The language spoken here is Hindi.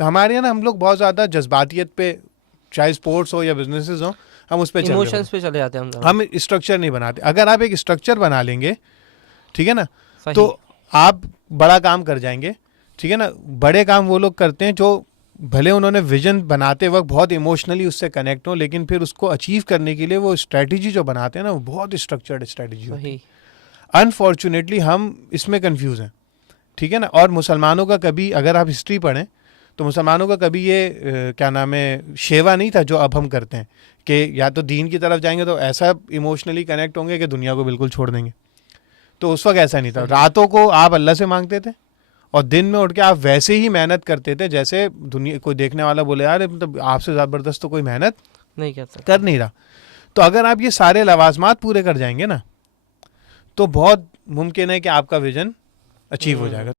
तो हमारे यहाँ ना हम लोग बहुत ज़्यादा जज्बातियत पे, चाहे स्पोर्ट्स हो या बिजनेसेस हो, हम उस पर इमोशंस पे चले जाते हैं हम। हम स्ट्रक्चर नहीं बनाते। अगर आप एक स्ट्रक्चर बना लेंगे, ठीक है ना, सही। तो आप बड़ा काम कर जाएंगे। ठीक है ना, बड़े काम वो लोग करते हैं जो भले उन्होंने विजन बनाते वक्त बहुत इमोशनली उससे कनेक्ट हो, लेकिन फिर उसको अचीव करने के लिए वो स्ट्रेटजी जो बनाते हैं ना, वो बहुत स्ट्रक्चर्ड स्ट्रेटजी होती है। अनफॉर्चुनेटली हम इसमें कंफ्यूज हैं। ठीक है ना, और मुसलमानों का कभी, अगर आप हिस्ट्री पढ़ें तो मुसलमानों का कभी ये क्या नाम है, शेवा नहीं था जो अब हम करते हैं कि या तो दीन की तरफ जाएंगे तो ऐसा इमोशनली कनेक्ट होंगे कि दुनिया को बिल्कुल छोड़ देंगे। तो उस वक्त ऐसा नहीं था। रातों को आप अल्लाह से मांगते थे और दिन में उठ के आप वैसे ही मेहनत करते थे जैसे दुनिया कोई देखने वाला बोले यार मतलब आपसे ज़बरदस्त तो कोई मेहनत नहीं कर नहीं रहा। तो अगर आप ये सारे लवाजमात पूरे कर जाएंगे ना, तो बहुत मुमकिन है कि आपका विजन अचीव हो जाएगा।